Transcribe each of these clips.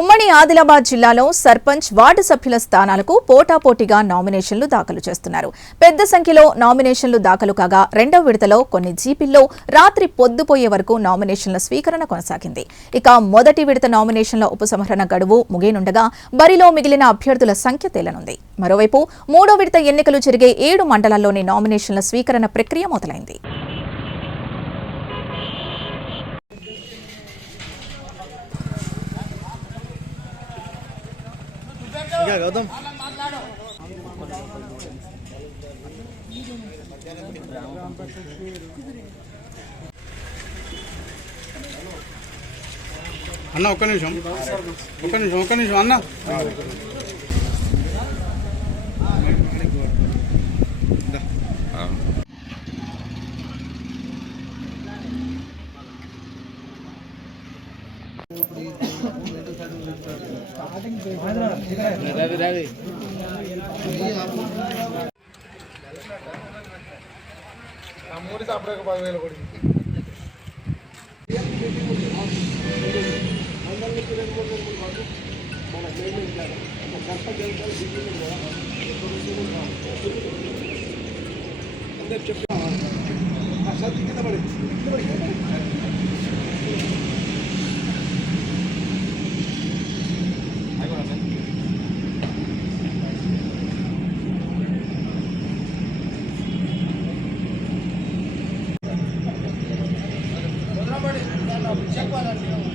ఉమ్మడి ఆదిలాబాద్ జిల్లాలో సర్పంచ్ వార్డు సభ్యుల స్థానాలకు పోటాపోటీగా నామినేషన్లు దాఖలు చేస్తున్నారు. పెద్ద సంఖ్యలో నామినేషన్లు దాఖలు కాగా రెండవ విడతలో కొన్ని జీపీల్లో రాత్రి పొద్దుపోయే వరకు నామినేషన్ల స్వీకరణ కొనసాగింది. ఇక మొదటి విడత నామినేషన్ల ఉపసంహరణ గడువు ముగియనుండగా బరిలో మిగిలిన అభ్యర్థుల సంఖ్య తేలనుంది. మరోవైపు మూడో విడత ఎన్నికలు జరిగే ఏడు మండలాల్లోని నామినేషన్ల స్వీకరణ ప్రక్రియ మొదలైంది. ఇంకా గౌతమ్. అన్న ఒక్క నిమిషం. ఒక్క నిమిషం ఒక్క నిమిషం అన్న. రవి రవి ఐదు గాడి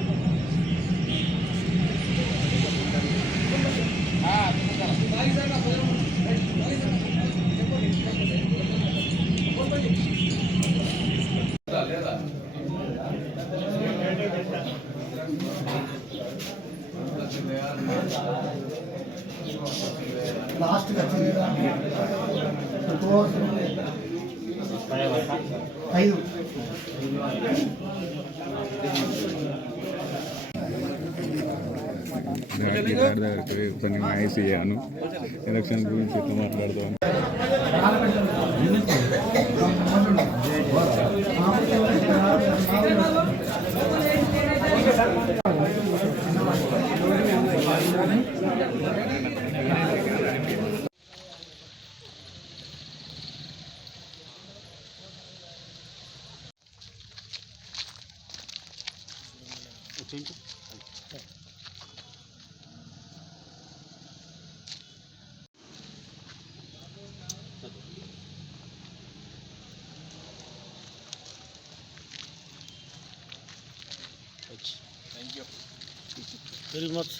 ఐదు. కొన్ని మ్యాచ్ ఇయ్యాను ఎలక్షన్ గురించి ఎట్లా మాట్లాడదాం వెరీ మచ్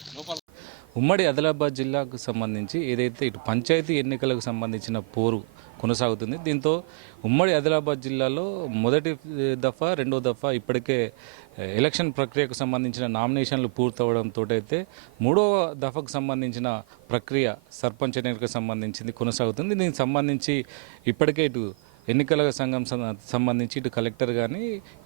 ఉమ్మడి ఆదిలాబాద్ జిల్లాకు సంబంధించి ఏదైతే ఇటు పంచాయతీ ఎన్నికలకు సంబంధించిన పోరు కొనసాగుతుంది దీంతో ఉమ్మడి ఆదిలాబాద్ జిల్లాలో మొదటి దఫా రెండో దఫా ఇప్పటికే ఎలక్షన్ ప్రక్రియకు సంబంధించిన నామినేషన్లు పూర్తవడంతో అయితే మూడవ దఫాకు సంబంధించిన ప్రక్రియ సర్పంచ్ ఎన్నికలకు సంబంధించింది కొనసాగుతుంది. దీనికి సంబంధించి ఇప్పటికే ఇటు ఎన్నికల సంఘం సంబంధించి ఇటు కలెక్టర్ కానీ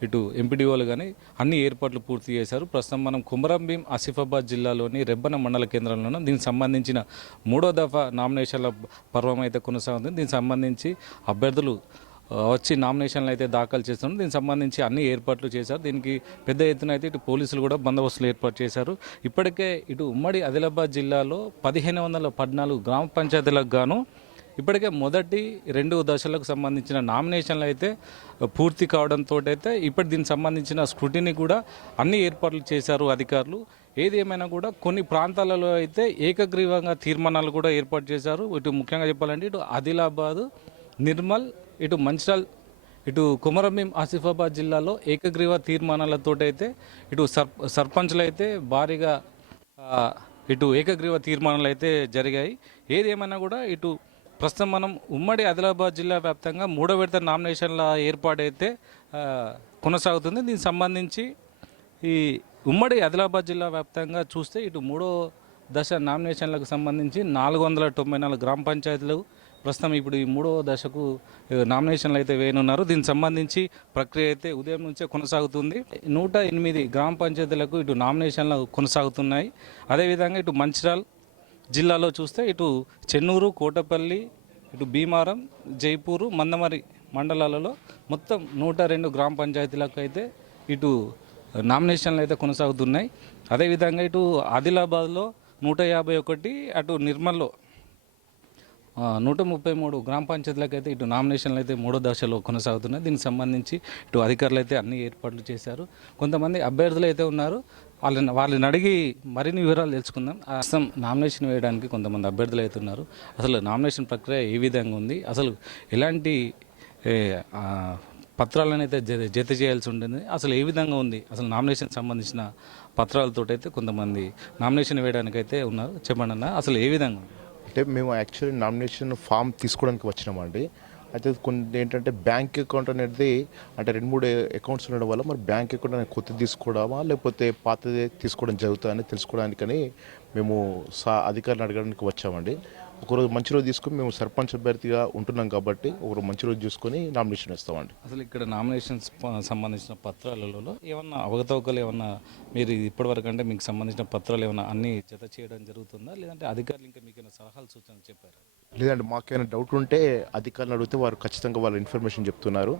ఇటు ఎంపీడీఓలు కానీ అన్ని ఏర్పాట్లు పూర్తి చేశారు. ప్రస్తుతం మనం కుమరం భీం ఆసిఫాబాద్ జిల్లాలోని రెబ్బన మండల కేంద్రంలో దీనికి సంబంధించిన మూడో దఫా నామినేషన్ల పర్వం అయితే కొనసాగుతుంది. దీనికి సంబంధించి అభ్యర్థులు వచ్చి నామినేషన్లు అయితే దాఖలు చేస్తున్నాం దీనికి సంబంధించి అన్ని ఏర్పాట్లు చేశారు. దీనికి పెద్ద ఎత్తున అయితే ఇటు పోలీసులు కూడా బందోబస్తులు ఏర్పాటు చేశారు. ఇప్పటికే ఇటు ఉమ్మడి ఆదిలాబాద్ జిల్లాలో పదిహేను వందల పద్నాలుగు గ్రామ పంచాయతీలకు గాను ఇప్పటికే మొదటి రెండు దశలకు సంబంధించిన నామినేషన్లు అయితే పూర్తి కావడంతో అయితే ఇప్పటి దీనికి సంబంధించిన స్క్రూటినీ కూడా అన్ని ఏర్పాట్లు చేశారు అధికారులు. ఏది ఏమైనా కూడా కొన్ని ప్రాంతాలలో అయితే ఏకగ్రీవంగా తీర్మానాలు కూడా ఏర్పాటు చేశారు. ఇటు ముఖ్యంగా చెప్పాలంటే ఇటు ఆదిలాబాదు నిర్మల్ ఇటు మంచిర్యాల్ ఇటు కుమరంభీం ఆసిఫాబాద్ జిల్లాలో ఏకగ్రీవ తీర్మానాలతోటైతే ఇటు సర్ సర్పంచ్లు అయితే భారీగా ఇటు ఏకగ్రీవ తీర్మానాలు అయితే జరిగాయి. ఏది ఏమైనా కూడా ఇటు ప్రస్తుతం మనం ఉమ్మడి ఆదిలాబాద్ జిల్లా వ్యాప్తంగా మూడో విడత నామినేషన్ల ఏర్పాటైతే కొనసాగుతుంది. దీనికి సంబంధించి ఈ ఉమ్మడి ఆదిలాబాద్ జిల్లా వ్యాప్తంగా చూస్తే ఇటు మూడో దశ నామినేషన్లకు సంబంధించి నాలుగు వందల తొంభై నాలుగు గ్రామ పంచాయతీలు ప్రస్తుతం ఇప్పుడు ఈ మూడో దశకు నామినేషన్లు అయితే వేయనున్నారు. దీనికి సంబంధించి ప్రక్రియ అయితే ఉదయం నుంచే కొనసాగుతుంది. నూట ఎనిమిది గ్రామ పంచాయతీలకు ఇటు నామినేషన్లు కొనసాగుతున్నాయి. అదేవిధంగా ఇటు మంచిర్యాల్ జిల్లాలో చూస్తే ఇటు చెన్నూరు కోటపల్లి ఇటు భీమారం జైపూరు మందమరి మండలాలలో మొత్తం నూట రెండు గ్రామ పంచాయతీలకు అయితే ఇటు నామినేషన్లు అయితే కొనసాగుతున్నాయి. అదేవిధంగా ఇటు ఆదిలాబాద్లో నూట యాభై ఒకటి అటు నిర్మల్లో నూట ముప్పై మూడు గ్రామ పంచాయతీలకు అయితే ఇటు నామినేషన్లు అయితే మూడో దశలో కొనసాగుతున్నాయి. దీనికి సంబంధించి ఇటు అధికారులు అయితే అన్ని ఏర్పాట్లు చేశారు. కొంతమంది అభ్యర్థులు అయితే ఉన్నారు. వాళ్ళని వాళ్ళని అడిగి మరిన్ని వివరాలు తెలుసుకుందాం. అసలు నామినేషన్ వేయడానికి కొంతమంది అభ్యర్థులు అయితే ఉన్నారు. అసలు నామినేషన్ ప్రక్రియ ఏ విధంగా ఉంది? అసలు ఎలాంటి ఏ, పత్రాలను అయితే జత జత చేయాల్సి ఉంటుంది? అసలు ఏ విధంగా ఉంది? అసలు నామినేషన్ సంబంధించిన పత్రాలతో అయితే కొంతమంది నామినేషన్ వేయడానికి అయితే ఉన్నారు. చెప్పండి అన్న అసలు ఏ విధంగా ఉంది? అంటే మేము యాక్చువల్లీ నామినేషన్ ఫామ్ తీసుకోవడానికి వచ్చినామండి అయితే కొన్ని ఏంటంటే బ్యాంక్ అకౌంట్ అనేది అంటే రెండు మూడు అకౌంట్స్ ఉండడం వల్ల మరి బ్యాంక్ అకౌంట్ అనేది కొత్తది తీసుకోవడమా లేకపోతే పాతది తీసుకోవడం జరుగుతుందని తెలుసుకోవడానికని మేము సా అధికారులను అడగడానికి వచ్చామండి. ఒకరోజు మంచి రోజు తీసుకొని మేము సర్పంచ్ అభ్యర్థిగా ఉంటున్నాం కాబట్టి ఒకరోజు మంచి రోజు చూసుకొని నామినేషన్ ఇస్తామండి అసలు ఇక్కడ నామినేషన్స్ ప- సంబంధించిన పత్రాలలో ఏమన్నా అవకతవకలు ఏమన్నా మీరు ఇప్పటివరకు అంటే మీకు సంబంధించిన పత్రాలు ఏమన్నా అన్ని జత చేయడం జరుగుతుందా? లేదంటే అధికారులు ఇంకా మీకు ఏమైనా సలహాలు సూచనలు చెప్పారా? లేదంటే మాకేమైనా డౌట్ ఉంటే అధికారులను అడిగితే వారు ఖచ్చితంగా వాళ్ళ ఇన్ఫర్మేషన్ చెప్తున్నారు.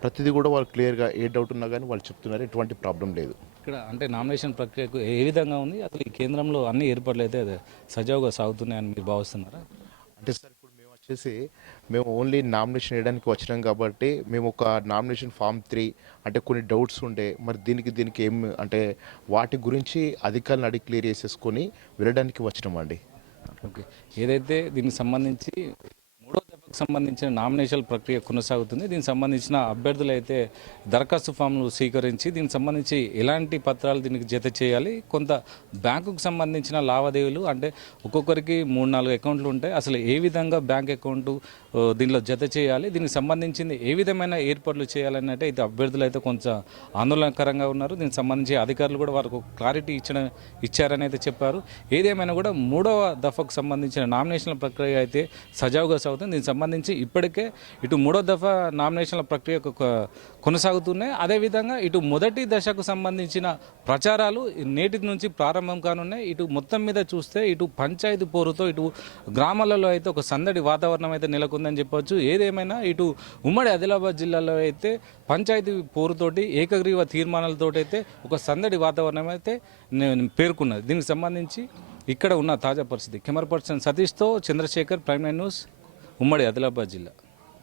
ప్రతిదీ కూడా వాళ్ళు క్లియర్గా ఏ డౌట్ ఉన్నా కానీ వాళ్ళు చెప్తున్నారు ఎటువంటి ప్రాబ్లం లేదు. ఇక్కడ అంటే నామినేషన్ ప్రక్రియకు ఏ విధంగా ఉంది? అసలు ఈ కేంద్రంలో అన్ని ఏర్పాట్లు అయితే అదే సజావుగా సాగుతున్నాయని మీరు భావిస్తున్నారా? అంటే సార్ ఇప్పుడు మేము వచ్చేసి మేము ఓన్లీ నామినేషన్ వేయడానికి వచ్చినాం కాబట్టి మేము ఒక నామినేషన్ ఫామ్ త్రీ అంటే కొన్ని డౌట్స్ ఉండే మరి దీనికి దీనికి ఏం అంటే వాటి గురించి అధికారులను అడిగి క్లియర్ చేసేసుకొని వెళ్ళడానికి వచ్చినామండి. ఓకే. ఏదైతే దీనికి సంబంధించి సంబంధించిన నామినేషన్ ప్రక్రియ కొనసాగుతుంది. దీనికి సంబంధించిన అభ్యర్థులు అయితే దరఖాస్తు ఫామ్లు స్వీకరించి దీనికి సంబంధించి ఎలాంటి పత్రాలు దీనికి జత చేయాలి? కొంత బ్యాంకుకు సంబంధించిన లావాదేవీలు అంటే ఒక్కొక్కరికి మూడు నాలుగు అకౌంట్లు ఉంటాయి. అసలు ఏ విధంగా బ్యాంక్ అకౌంట్ దీనిలో జత చేయాలి? దీనికి సంబంధించింది ఏ విధమైన ఏర్పాట్లు చేయాలని అంటే అయితే అభ్యర్థులు అయితే కొంచెం ఆందోళనకరంగా ఉన్నారు. దీనికి సంబంధించి అధికారులు కూడా వారికి క్లారిటీ ఇచ్చిన ఇచ్చారని అయితే చెప్పారు. ఏదేమైనా కూడా మూడవ దఫకు సంబంధించిన నామినేషన్ల ప్రక్రియ అయితే సజావుగా సాగుతుంది. దీనికి సంబంధించి ఇప్పటికే ఇటు మూడో దఫా నామినేషన్ల ప్రక్రియ కొనసాగుతున్నాయి. అదేవిధంగా ఇటు మొదటి దశకు సంబంధించిన ప్రచారాలు నేటి నుంచి ప్రారంభం కానున్నాయి. ఇటు మొత్తం మీద చూస్తే ఇటు పంచాయతీ పోరుతో ఇటు గ్రామాలలో అయితే ఒక సందడి వాతావరణం అయితే నెలకొందని చెప్పొచ్చు. ఏదేమైనా ఇటు ఉమ్మడి ఆదిలాబాద్ జిల్లాలో అయితే పంచాయతీ పోరుతోటి ఏకగ్రీవ తీర్మానాలతోటి అయితే ఒక సందడి వాతావరణం అయితే నేను పేర్కొన్నది. దీనికి సంబంధించి ఇక్కడ ఉన్న తాజా పరిస్థితి. కెమెరా పర్సన్ సతీష్తో చంద్రశేఖర్ ప్రైమ్ నైన్ న్యూస్. ఉమ్మడి ఆదిలాబాద్ జిల్లా.